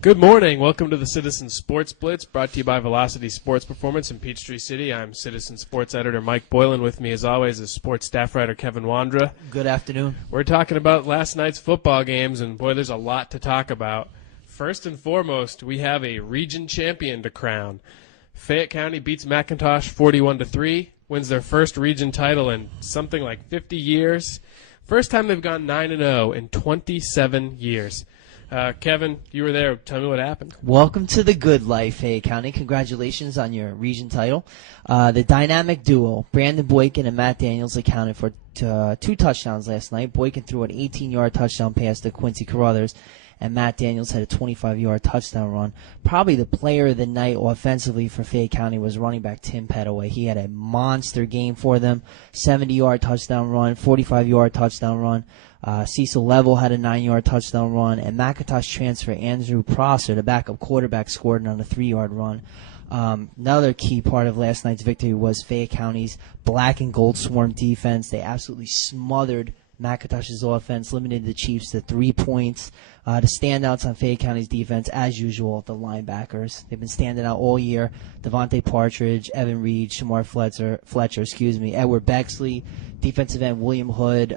Good morning. Welcome to the Citizen Sports Blitz, brought to you by Velocity Sports Performance in Peachtree City. I'm Citizen Sports Editor Mike Boylan. With me, as always, is Sports Staff Writer Kevin Wandra. Good afternoon. We're talking about last night's football games, and boy, there's a lot to talk about. First and foremost, we have a region champion to crown. Fayette County beats McIntosh 41-3, wins their first region title in something like 50 years. First time they've gone 9-0 in 27 years. Kevin, you were there. Tell me what happened. Welcome to the good life, Fayette County. Congratulations on your region title. The dynamic duo, Brandon Boykin and Matt Daniels, accounted for two touchdowns last night. Boykin threw an 18-yard touchdown pass to Quincy Carruthers, and Matt Daniels had a 25-yard touchdown run. Probably the player of the night offensively for Fayette County was running back Tim Pettaway. He had a monster game for them, 70-yard touchdown run, 45-yard touchdown run. Cecil Level had a 9-yard touchdown run, and McIntosh transfer Andrew Prosser, the backup quarterback, scored on a 3-yard run. Another key part of last night's victory was Fayette County's black and gold swarm defense. They absolutely smothered McIntosh's offense, limited the Chiefs to 3 points. The standouts on Fayette County's defense, as usual, the linebackers. They've been standing out all year. Devontae Partridge, Evan Reed, Shamar Fletcher, Edward Bexley, defensive end William Hood,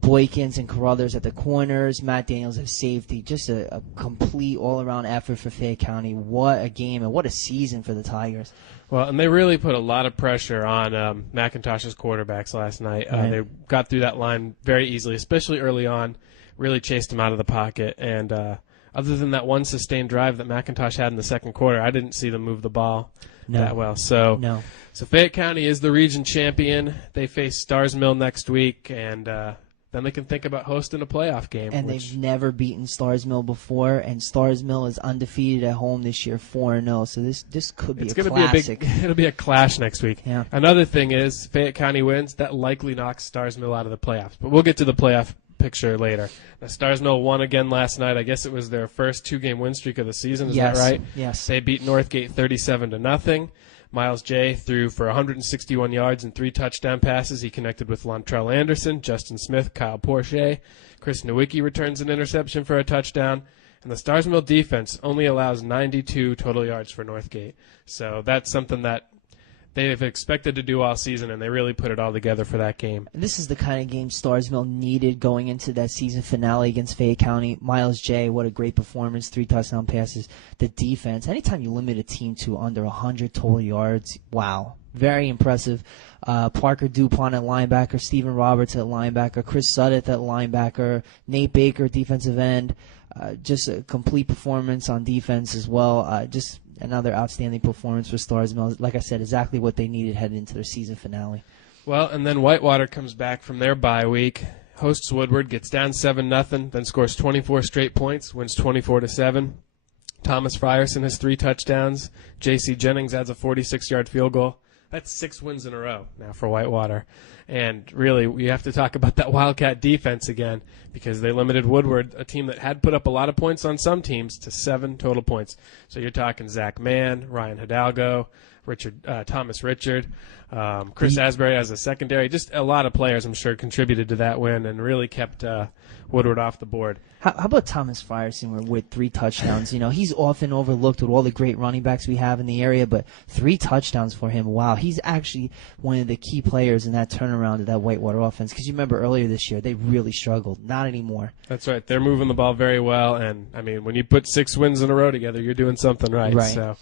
Boykins and Carruthers at the corners, Matt Daniels at safety. Just a complete all-around effort for Fayette County. What a game and what a season for the Tigers. Well, and they really put a lot of pressure on McIntosh's quarterbacks last night. Right. They got through that line very easily, especially early on, really chased him out of the pocket. And other than that one sustained drive that McIntosh had in the second quarter, I didn't see them move the ball that well. So Fayette County is the region champion. They face Starr's Mill next week, and then they can think about hosting a playoff game. And they've never beaten Starr's Mill before, and Starr's Mill is undefeated at home this year, 4-0. So this could be a classic. It'll be a clash next week. Yeah. Another thing is, Fayette County wins, that likely knocks Starr's Mill out of the playoffs. But we'll get to the playoff picture later. Now, Starr's Mill won again last night. I guess it was their first 2-game win streak of the season. Is that right? Yes. They beat Northgate 37-0. Miles J. threw for 161 yards and 3 touchdown passes. He connected with Lontrell Anderson, Justin Smith, Kyle Porche. Chris Nowicki returns an interception for a touchdown. And the Starr's Mill defense only allows 92 total yards for Northgate. So that's something that they've expected to do all season, and they really put it all together for that game. This is the kind of game Starr's Mill needed going into that season finale against Fayette County. Miles J., what a great performance, 3 touchdown passes. The defense, anytime you limit a team to under 100 total yards, wow, very impressive. Parker Dupont at linebacker, Stephen Roberts at linebacker, Chris Suddeth at linebacker, Nate Baker, defensive end. Just a complete performance on defense as well. Just another outstanding performance for Starr's Mill. Like I said, exactly what they needed heading into their season finale. Well, and then Whitewater comes back from their bye week, hosts Woodward, gets down 7-0, then scores 24 straight points, wins 24-7. Thomas Frierson has 3 touchdowns. J.C. Jennings adds a 46-yard field goal. That's 6 wins in a row now for Whitewater. And really, we have to talk about that Wildcat defense again, because they limited Woodward, a team that had put up a lot of points on some teams, to 7 total points. So you're talking Zach Mann, Ryan Hidalgo, Thomas Richard, Chris Asbury as a secondary. Just a lot of players, I'm sure, contributed to that win and really kept Woodward off the board. How about Thomas Frierson with 3 touchdowns? You know, he's often overlooked with all the great running backs we have in the area, but 3 touchdowns for him. Wow, he's actually one of the key players in that turnaround of that Whitewater offense. Because you remember earlier this year, they really struggled. Not anymore. That's right. They're moving the ball very well, and, I mean, when you put 6 wins in a row together, you're doing something right. So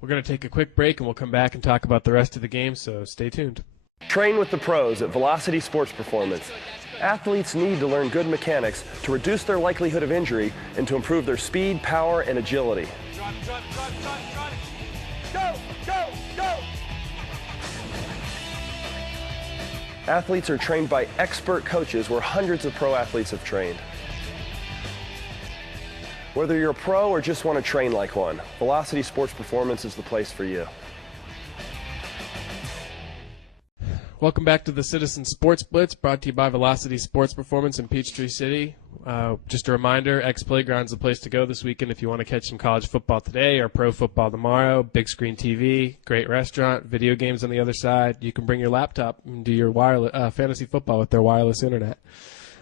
we're going to take a quick break, and we'll come back and talk about the rest of the game, so stay tuned. Train with the pros at Velocity Sports Performance. Athletes need to learn good mechanics to reduce their likelihood of injury and to improve their speed, power, and agility. Go, go, go! Athletes are trained by expert coaches where hundreds of pro athletes have trained. Whether you're a pro or just want to train like one, Velocity Sports Performance is the place for you. Welcome back to the Citizen Sports Blitz, brought to you by Velocity Sports Performance in Peachtree City. Just a reminder, X Playground's the place to go this weekend if you want to catch some college football today or pro football tomorrow. Big screen TV, great restaurant, video games on the other side. You can bring your laptop and do your wireless fantasy football with their wireless internet.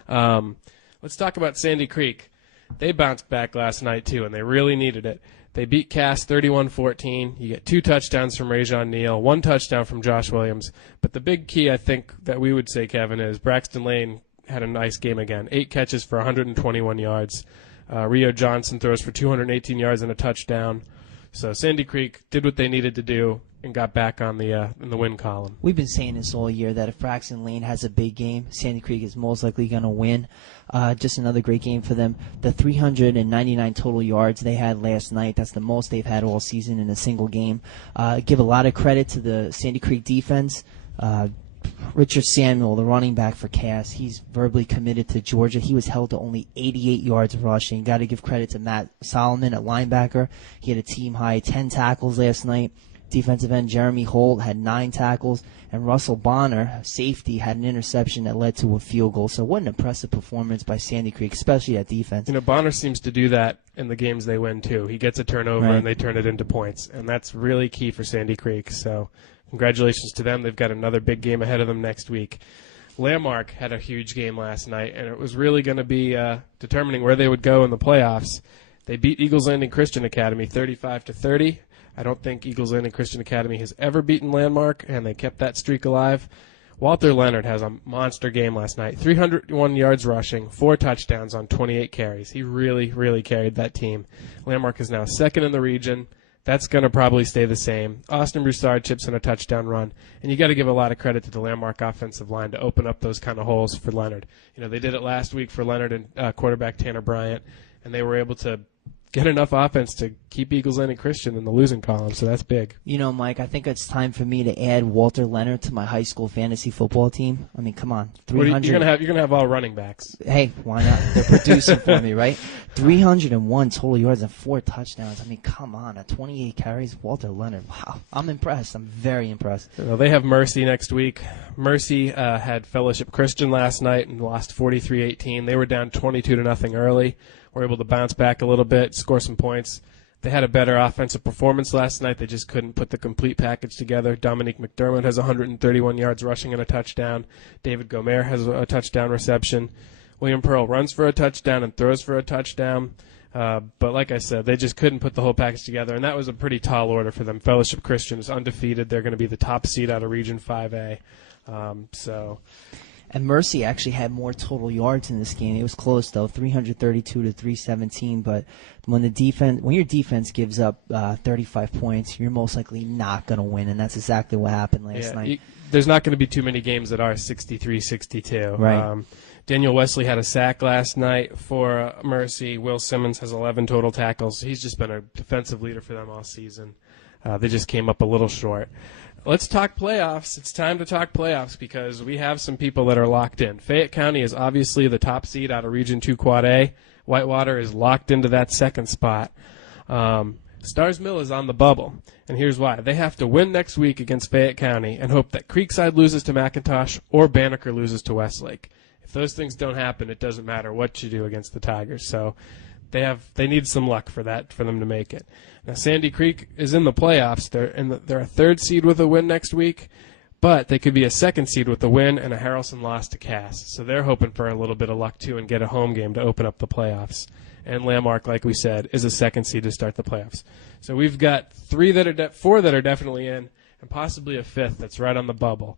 Let's talk about Sandy Creek. They bounced back last night, too, and they really needed it. They beat Cass 31-14. You get 2 touchdowns from Rajon Neal, 1 touchdown from Josh Williams. But the big key, I think, that we would say, Kevin, is Braxton Lane had a nice game again. 8 catches for 121 yards. Rio Johnson throws for 218 yards and a touchdown. So Sandy Creek did what they needed to do and got back on the in the win column. We've been saying this all year that if Braxton Lane has a big game, Sandy Creek is most likely going to win. Just another great game for them. The 399 total yards they had last night, that's the most they've had all season in a single game. Give a lot of credit to the Sandy Creek defense. Richard Samuel, the running back for Cass, he's verbally committed to Georgia. He was held to only 88 yards rushing. Got to give credit to Matt Solomon at linebacker. He had a team-high 10 tackles last night. Defensive end Jeremy Holt had 9 tackles, and Russell Bonner, safety, had an interception that led to a field goal. So what an impressive performance by Sandy Creek, especially that defense. You know, Bonner seems to do that in the games they win, too. He gets a turnover, Right. and they turn it into points, and that's really key for Sandy Creek. So congratulations to them. They've got another big game ahead of them next week. Landmark had a huge game last night, and it was really going to be determining where they would go in the playoffs. They beat Eagles Landing Christian Academy 35-30. I don't think Eagles Landing Christian Academy has ever beaten Landmark, and they kept that streak alive. Walter Leonard has a monster game last night. 301 yards rushing, 4 touchdowns on 28 carries. He really, really carried that team. Landmark is now second in the region. That's going to probably stay the same. Austin Broussard chips in a touchdown run. And you got to give a lot of credit to the Landmark offensive line to open up those kind of holes for Leonard. You know, they did it last week for Leonard and quarterback Tanner Bryant, and they were able to get enough offense to keep Eagles Landing Christian in the losing column, so that's big. You know, Mike, I think it's time for me to add Walter Leonard to my high school fantasy football team. I mean, come on, 300. You're gonna have all running backs. Hey, why not? They're producing for me, right? 301 total yards and 4 touchdowns. I mean, come on, at 28 carries, Walter Leonard. Wow, I'm impressed. I'm very impressed. Well, they have Mercy next week. Mercy had Fellowship Christian last night and lost 43-18. They were down 22-0 early. Were able to bounce back a little bit, score some points. They had a better offensive performance last night. They just couldn't put the complete package together. Dominique McDermott has 131 yards rushing and a touchdown. David Gomer has a touchdown reception. William Pearl runs for a touchdown and throws for a touchdown. But like I said, they just couldn't put the whole package together, and that was a pretty tall order for them. Fellowship Christian is undefeated. They're going to be the top seed out of Region 5A. And Mercy actually had more total yards in this game. It was close though, 332 to 317. But when your defense gives up 35 points, you're most likely not going to win, and that's exactly what happened last night. There's not going to be too many games that are 63-62. Right. Daniel Wesley had a sack last night for Mercy. Will Simmons has 11 total tackles. He's just been a defensive leader for them all season. They just came up a little short. Let's talk playoffs. It's time to talk playoffs because we have some people that are locked in. Fayette County is obviously the top seed out of Region 2 Quad A. Whitewater is locked into that second spot. Starr's Mill is on the bubble, and here's why. They have to win next week against Fayette County and hope that Creekside loses to McIntosh or Banneker loses to Westlake. If those things don't happen, it doesn't matter what you do against the Tigers. So they need some luck for them to make it. Now Sandy Creek is in the playoffs. They're a third seed with a win next week, but they could be a second seed with a win and a Harrelson loss to Cass. So they're hoping for a little bit of luck too and get a home game to open up the playoffs. And Landmark, like we said, is a second seed to start the playoffs. So we've got 4 that are definitely in, and possibly a fifth that's right on the bubble.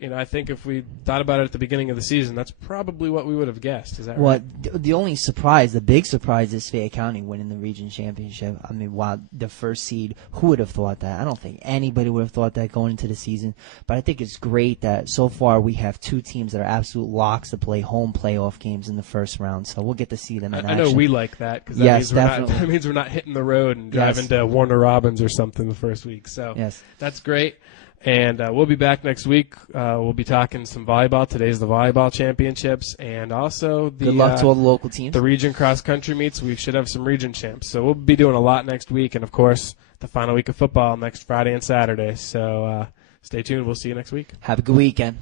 And I think if we thought about it at the beginning of the season, that's probably what we would have guessed. Is that right? The only surprise, the big surprise, is Fayette County winning the region championship. I mean, wow, the first seed. Who would have thought that? I don't think anybody would have thought that going into the season. But I think it's great that so far we have 2 teams that are absolute locks to play home playoff games in the first round. So we'll get to see them in action. I know we like that because that means we're not hitting the road and driving to Warner Robins or something the first week. So that's great. And we'll be back next week. We'll be talking some volleyball. Today's the volleyball championships, and also good luck to all the local teams. The region cross country meets. We should have some region champs. So we'll be doing a lot next week, and of course the final week of football next Friday and Saturday. So stay tuned. We'll see you next week. Have a good weekend.